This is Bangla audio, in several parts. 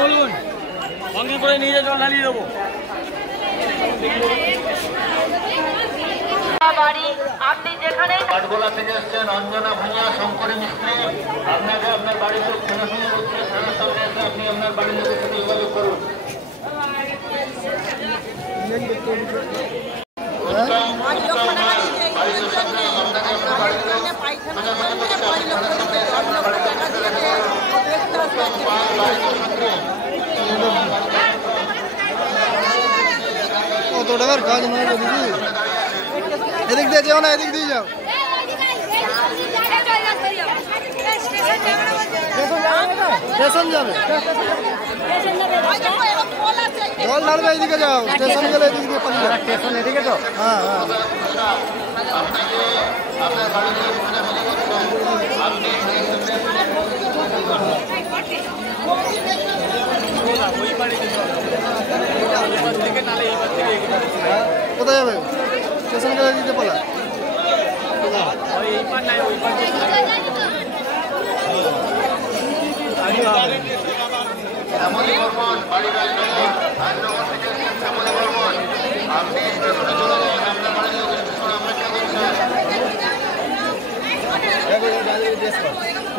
বলুন সঙ্গে করে নিয়ে জল ঢালিয়ে দেবো। কাঠগোলা থেকে এসছেন অঞ্জনা ভূঁইয়া, শঙ্করী মিস্ত্রি। আপনাকে আপনার বাড়ির লোক সঙ্গে করছে, সামনে এসে আপনি আপনার বাড়ির লোকের সাথে যোগাযোগ করুন। কত টাকার কাজ নয় দিদি, এদিক দিয়ে যাও না, এদিক দিয়ে যাও। স্টেশন যাবে, জল ঢালবে, এইদিকে যাও। স্টেশন গেলে এদিক দিয়ে পালিয়ে যাও। স্টেশন এদিকে তো, হ্যাঁ হ্যাঁ। কোথায় যাবে? স্টেশন গেলে দিতে পালা।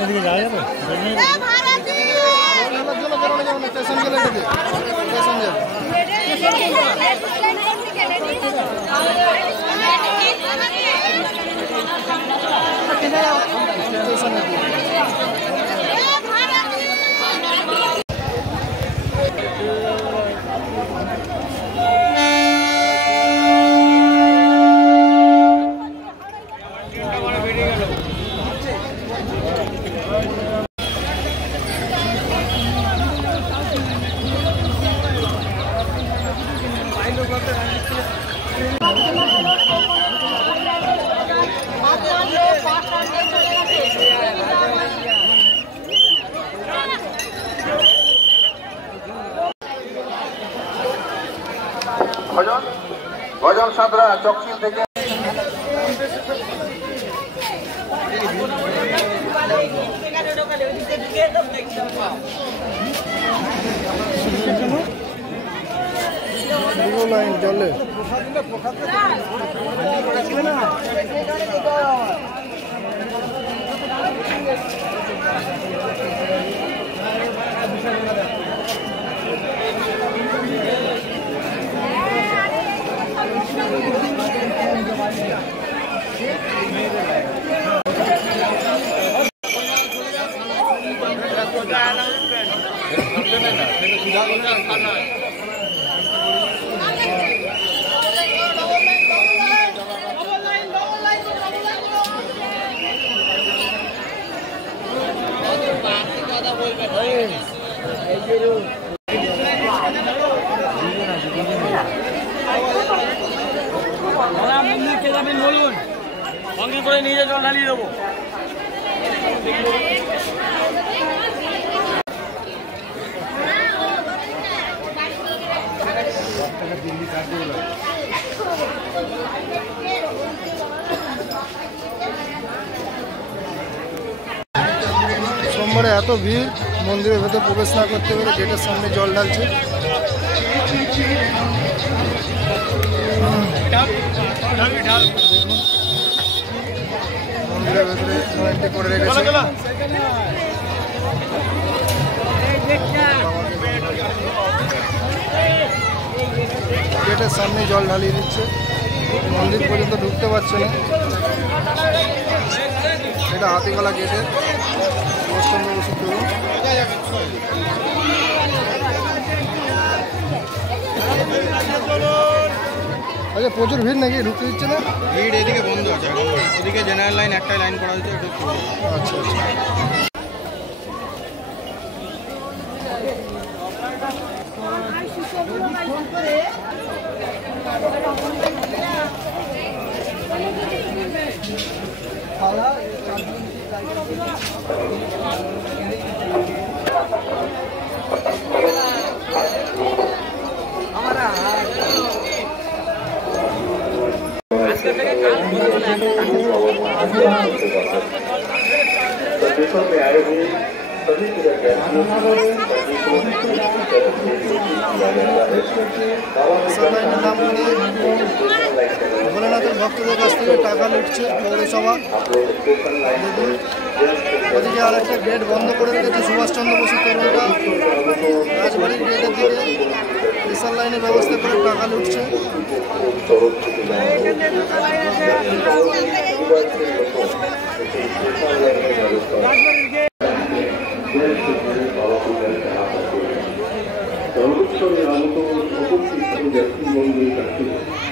এদিকে যাওয়া যাবে? স্টেশন গেলে স্টেশন যাবে। ভজন সাঁতরা চকচিল থেকে লাইন চলে। বলুন সঙ্গে করে নিয়ে জল ঢালিয়ে দেবো। সোমবারে এত ভিড়, মন্দিরের ভেতর প্রবেশ না করতে পেরে গেটের সামনে জল ঢালছে। মন্দিরের ভেতরে এন্ট্রি করে রেখেছে। গেটের সামনে জল ঢালিয়ে দিচ্ছে, মন্দির পর্যন্ত ঢুকতে পারছে না। এটা হাতিগলা গেটের সুভাষচন্দ্র বসু তরুণ। আচ্ছা, প্রচুর ভিড় নাকি? ঢুকতে দিচ্ছে না? ভিড় এদিকে বন্ধ আছে, ওদিকে জেনারেল লাইন একটাই লাইন করা হয়েছে। আচ্ছা আচ্ছা। ग्रहण करते पारबेन। तो देशों में आए हुए सभी यात्रियों की ভোলেনাথের ভক্তদের কাছ থেকে টাকা লুটছে পৌরসভা। ওদিকে আরেকটা গেট বন্ধ করে রেখেছে সুভাষচন্দ্র বসু তরুণটা রাজবাড়ির গেটের দিকে স্পেশাল লাইনের ব্যবস্থা করে টাকা লুটছে। সর্বোচ্চরের আগত সকল তীর্থ যাত্রীবন্ধের কাছে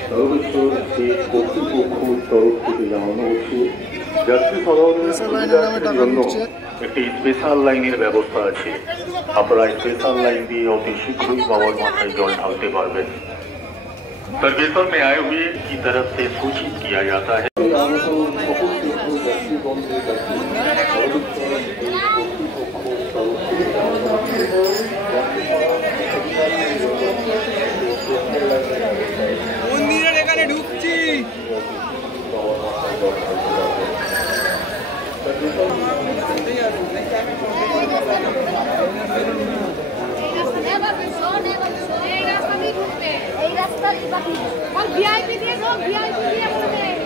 সর্বোচ্চর যে কর্তৃপক্ষের তরফ থেকে জানানো হচ্ছে যাত্রী সরবরাহের জন্য একটি স্পেশাল লাইনের ব্যবস্থা আছে। আপনারা স্পেশাল लाइन দিয়ে অতি শীঘ্রই বাবার মাথায় জল ঢালতে পারবেন। सर्वेश्वर में आए हुए की तरफ से सूचित किया जाता है। মন্দিরের এখানে ঢুকছি।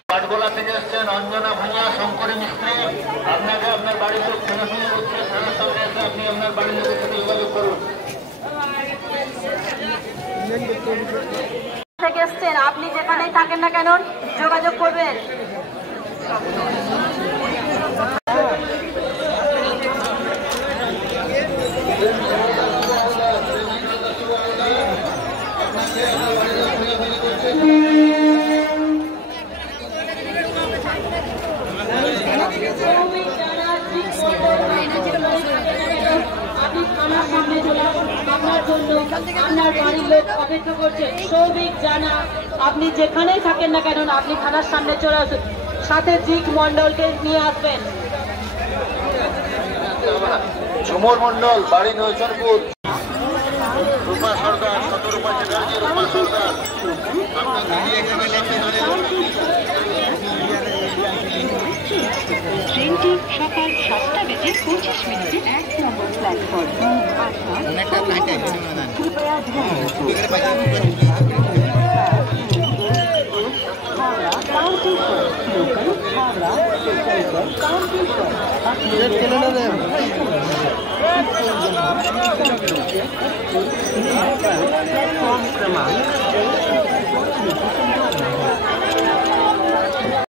পাটগোলা থেকে এসছেন অঞ্জনা ভূঁইয়া, শঙ্করী মিস্ত্রি। আপনাকে আপনার বাড়ির লোক ছেলেশুনে হচ্ছে, সারা সঙ্গে এসে আপনি আপনার বাড়ির লোকের সাথে যোগাযোগ করুন। থেকে এসছেন, আপনি যেখানেই থাকেন না কেন যোগাযোগ করবেন। আপনি থানার সামনে চলে আসুন, আপনার জন্য আপনার বাড়ির লোক অপেক্ষা করছে। সৌভিক জানা, আপনি যেখানেই থাকেন না কেন আপনি থানার সামনে চলে আসুন, সাথে জিক মন্ডলকে নিয়ে আসবেন। ঝুমর মন্ডল, বাড়ি নৈচরপুর। রূপা সরকার, শতরূপা চ্যাটার্জি, রূপা সরকার। ট্রেনটি সকাল 7:25 1 নম্বর প্ল্যাটফর্ম कृपया ध्यान हावड़ा काउंटेश्वर लोकल हावड़ा काउंटेश्वर प्लेटफॉर्म क्रमांक